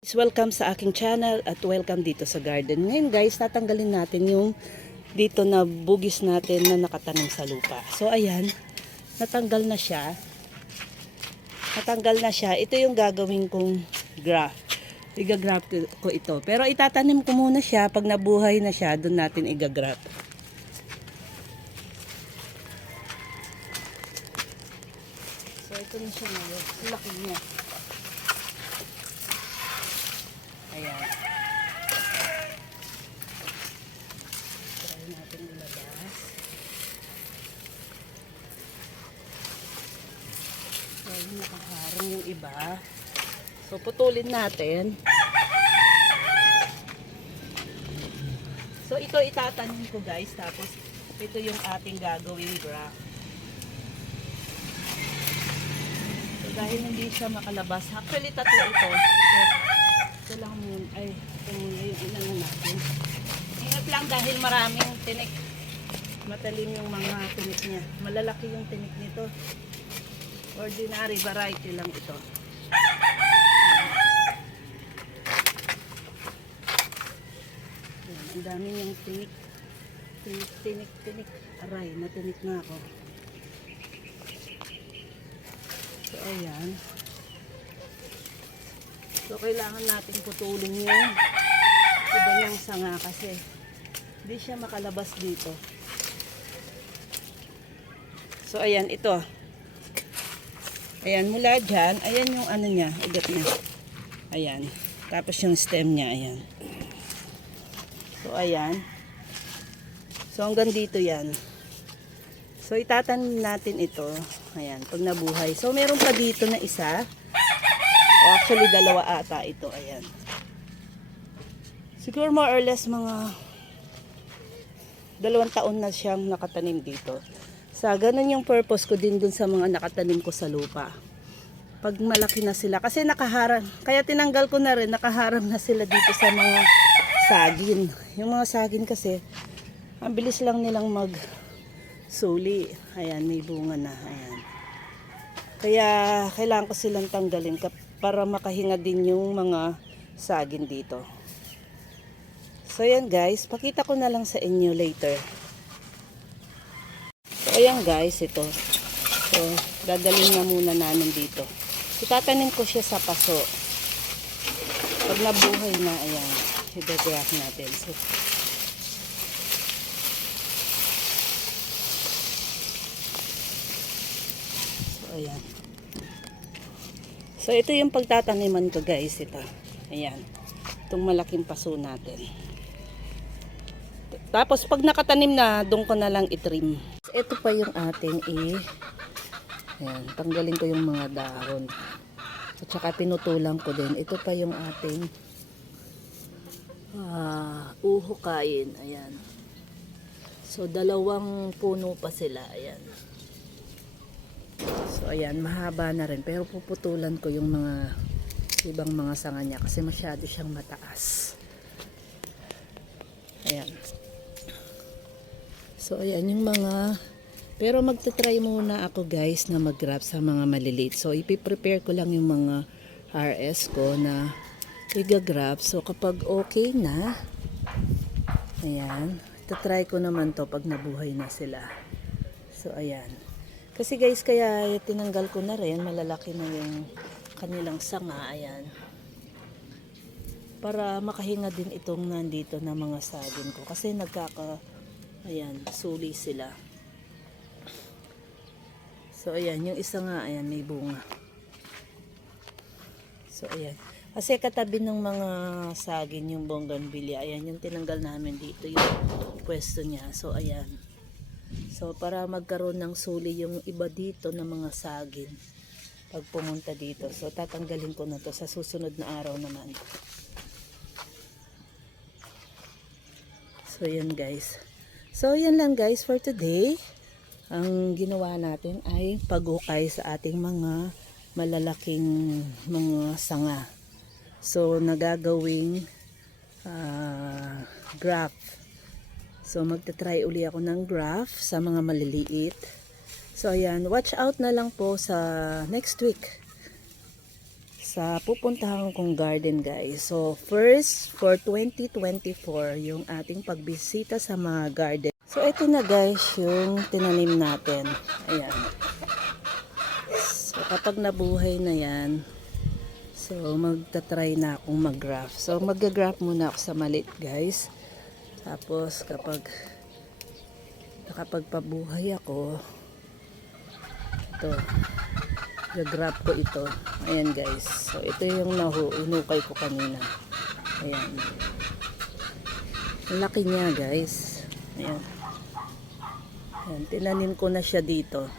Guys, Welcome sa aking channel at welcome dito sa garden. Ngayon guys, tatanggalin natin yung dito na bugis natin na nakatanim sa lupa. So ayan, natanggal na siya. Natanggal na siya. Ito yung gagawin kong graft. Igagraft ko ito. Pero itatanim ko muna siya. Pag nabuhay na siya, doon natin igagraft. So ito na siya ngayon. Laki niya. Ayan. Try natin ilabas. So, nakaharang yung iba. So, putulin natin. So, ito itatanim ko guys. Tapos, ito yung ating gagawing graft. Dahil hindi siya makalabas. Actually, tatlo ito. So, ito lang muna. Ay, ito muna yung inano natin. Ingat lang dahil maraming tinik. Matalim yung mga tinik niya. Malalaki yung tinik nito. Ordinary variety lang ito. Ayan, ang dami yung tinik. Tinik, tinik, tinik. Aray, natinik na ako. So, ayan. So, kailangan natin putulin yung iba niyang sanga kasi hindi siya makalabas dito. So, ayan, ito. Ayan, mula dyan, ayan yung ano niya, ugat niya. Ayan. Tapos yung stem niya, ayan. So, ayan. So, hanggang dito yan. So, itatanim natin ito. Ayan, pag nabuhay. So, meron pa dito na isa. O, actually, dalawa ata ito. Ayan. Siguro more or less mga dalawang taon na siyang nakatanim dito. Sa ganun yung purpose ko din dun sa mga nakatanim ko sa lupa. Pag malaki na sila. Kasi nakaharang. Kaya tinanggal ko na rin. Nakaharang na sila dito sa mga sagin. Yung mga sagin kasi, ang bilis lang nilang mag suli. Ayan, may bunga na. Ayan. Kaya kailangan ko silang tanggalin kap- para makahinga din yung mga sagin dito. So yan guys, pakita ko na lang sa inyo later. So ayan guys, ito. So dadalhin na muna namin dito. Itatanim ko siya sa paso. Pag nabuhay na, ayan, i-graph natin. So, so ayan. So ito yung pagtataniman ko guys, ito. Ayan. Itong malaking paso natin. Tapos pag nakatanim na, doon ko na lang itrim. Ito pa yung ating i Ayan, tanggalin ko yung mga dahon. At saka pinutulang ko din. Ito pa yung ating ah, uhukain. Ayan. So, dalawang puno pa sila. Ayan. So, ayan, mahaba na rin. Pero puputulan ko yung mga ibang mga sanga niya kasi masyado siyang mataas. Ayan. So, ayan yung mga... Pero magta-try muna ako guys na mag-grab sa mga maliliit. So, ipiprepare ko lang yung mga RS ko na i-grab. So, kapag okay na, ayan, tatry ko naman to pag nabuhay na sila. So, ayan. Kasi guys, kaya tinanggal ko na rin, malalaki na yung kanilang sanga, ayan. Para makahinga din itong nandito na mga sagin ko. Kasi nagkaka, ayan, suli sila. So, ayan, yung isa nga, ayan, may bunga. So, ayan. Kasi katabi ng mga sagin yung bongganbilya, ayan, yung tinanggal namin dito, yung pwesto niya. So, ayan. So, para magkaroon ng suli yung iba dito ng mga sagin pag pumunta dito. So, tatanggalin ko na to sa susunod na araw naman. So, yan guys. So, yan lang guys for today. Ang ginawa natin ay pagukay sa ating mga malalaking mga sanga. So, nagagawing uh, graph. So, magta-try uli ako ng graph sa mga maliliit. So, ayan. Watch out na lang po sa next week. sa pupuntahan kong garden guys. So first for 2024 yung ating pagbisita sa mga garden. So ito na guys yung tinanim natin. Ayan. So kapag nabuhay na yan, so magta-try na akong mag-graft. So mag-graft muna ako sa malit guys. Tapos kapag nakapagpabuhay ako, ito, gagrab ko ito. Ayan guys. So ito yung nahu inukay ko kanina. Ayan. Laki niya guys. Ayan. Ayan. Tinanim ko na siya dito.